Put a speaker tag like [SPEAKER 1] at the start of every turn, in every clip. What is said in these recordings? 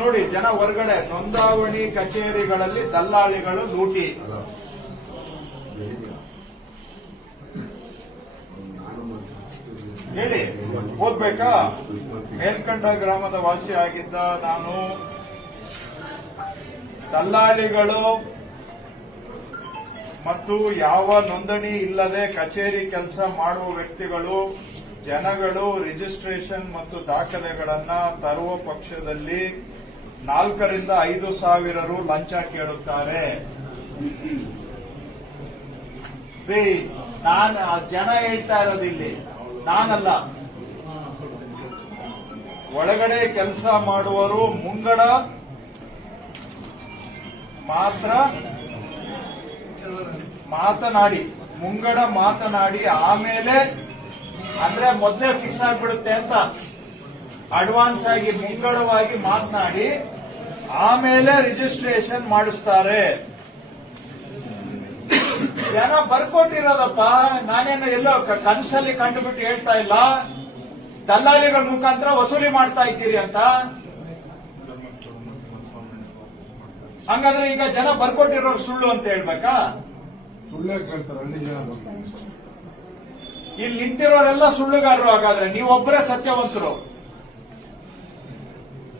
[SPEAKER 1] ನೋಡಿ ಜನ ಹೊರಗಡೆ ನೋಂದಾವಣಿ ಕಚೇರಿಗಳಲ್ಲಿ ದಲ್ಲಾಳಿಗಳು ಲೂಟಿ. ಹೇಳಿ, ಓದ್ಬೇಕಾ? ಮೇಲ್ಕಂಡ ಗ್ರಾಮದ ವಾಸಿ ಆಗಿದ್ದ ನಾನು. ದಲ್ಲಾಳಿಗಳು ಮತ್ತು ಯಾವ ನೋಂದಣಿ ಇಲ್ಲದೆ ಕಚೇರಿ ಕೆಲಸ ಮಾಡುವ ವ್ಯಕ್ತಿಗಳು, ಜನಗಳು ರಿಜಿಸ್ಟ್ರೇಷನ್ ಮತ್ತು ದಾಖಲೆಗಳನ್ನ ತರುವ ಪಕ್ಷದಲ್ಲಿ ನಾಲ್ಕರಿಂದ ಐದು ಸಾವಿರ ರು ಲಂಚ ಕೇಳುತ್ತಾರೆ. ನಾನು ಜನ ಹೇಳ್ತಾ ಇರೋದು ಇಲ್ಲಿ ನಾನಲ್ಲ. ಒಳಗಡೆ ಕೆಲಸ ಮಾಡುವರು ಮುಂಗಡ ಮಾತ್ರ ಮಾತನಾಡಿ, ಮುಂಗಡ ಮಾತನಾಡಿ ಆಮೇಲೆ, ಅಂದ್ರೆ ಮೊದಲೇ ಫಿಕ್ಸ್ ಆಗ್ಬಿಡುತ್ತೆ ಅಂತ. ಅಡ್ವಾನ್ಸ್ ಆಗಿ ಮುಂಗಡವಾಗಿ ಮಾತನಾಡಿ ಆಮೇಲೆ ರಿಜಿಸ್ಟ್ರೇಷನ್ ಮಾಡಿಸ್ತಾರೆ. ಜನ ಬರ್ಕೊಂಡಿರೋದಪ್ಪ ನಾನೇನು ಎಲ್ಲೋ ಕನಸಲ್ಲಿ ಕಂಡುಬಿಟ್ಟು ಹೇಳ್ತಾ ಇಲ್ಲ. ದಲ್ಲಾಳಿಗಳ ಮುಖಾಂತರ ವಸೂಲಿ ಮಾಡ್ತಾ ಇದ್ದೀರಿ ಅಂತ. ಹಂಗಾದ್ರೆ ಈಗ ಜನ ಬರ್ಕೊಟ್ಟಿರೋರು ಸುಳ್ಳು ಅಂತ ಹೇಳ್ಬೇಕಾ? ಇಲ್ಲಿ ನಿಂತಿರೋರೆಲ್ಲ ಸುಳ್ಳುಗಾರರು ಹಾಗಾದ್ರೆ ನೀವೊಬ್ಬರೇ ಸತ್ಯವಂತರು.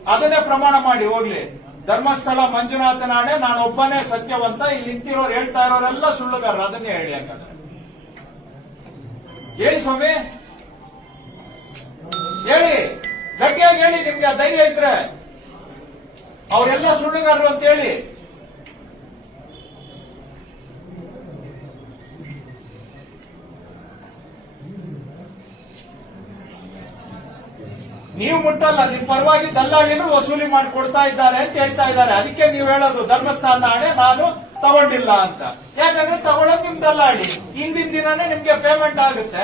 [SPEAKER 1] ಅದನ್ನೇ ಪ್ರಮಾಣ ಮಾಡಿ, ಹೋಗ್ಲಿ. ಧರ್ಮಸ್ಥಳ ಮಂಜುನಾಥ ನಾಡೆ ನಾನೊಬ್ಬನೇ ಸತ್ಯವಂತ, ಇಲ್ಲಿ ನಿಂತಿರೋರು ಹೇಳ್ತಾ ಇರೋರೆಲ್ಲ ಸುಳ್ಳುಗಾರರು ಅದನ್ನೇ ಹೇಳಿ ಹಾಗಾದ್ರೆ. ಹೇಳಿ ಸ್ವಾಮಿ. ಹೇಳಿ. ಗಟ್ಟಿಯಾಗಿ ಹೇಳಿ, ನಿಮ್ಗೆ ಆ ಧೈರ್ಯ ಇದ್ರೆ. ಅವರೆಲ್ಲ ಸುಳ್ಳುಗಾರರು ಅಂತ ಹೇಳಿ. ನೀವು ಮುಟ್ಟಲ್ಲ ನಿಮ್ ಪರವಾಗಿ ದಲ್ಲಾಳಿಗಳು ವಸೂಲಿ ಮಾಡಿ ಕೊಡ್ತಾ ಇದ್ದಾರೆ ಅಂತ ಹೇಳ್ತಾ ಇದ್ದಾರೆ. ಅದಕ್ಕೆ ನೀವು ಹೇಳೋದು, ಧರ್ಮಸ್ಥಾನ ಹಣೆ ನಾನು ತಗೊಂಡಿಲ್ಲ ಅಂತ. ಯಾಕಂದ್ರೆ ತಗೊಳ್ಳೋದು ನಿಮ್ ದಲ್ಲಾಳಿ. ಹಿಂದಿನ ದಿನನೇ ನಿಮ್ಗೆ ಪೇಮೆಂಟ್ ಆಗುತ್ತೆ.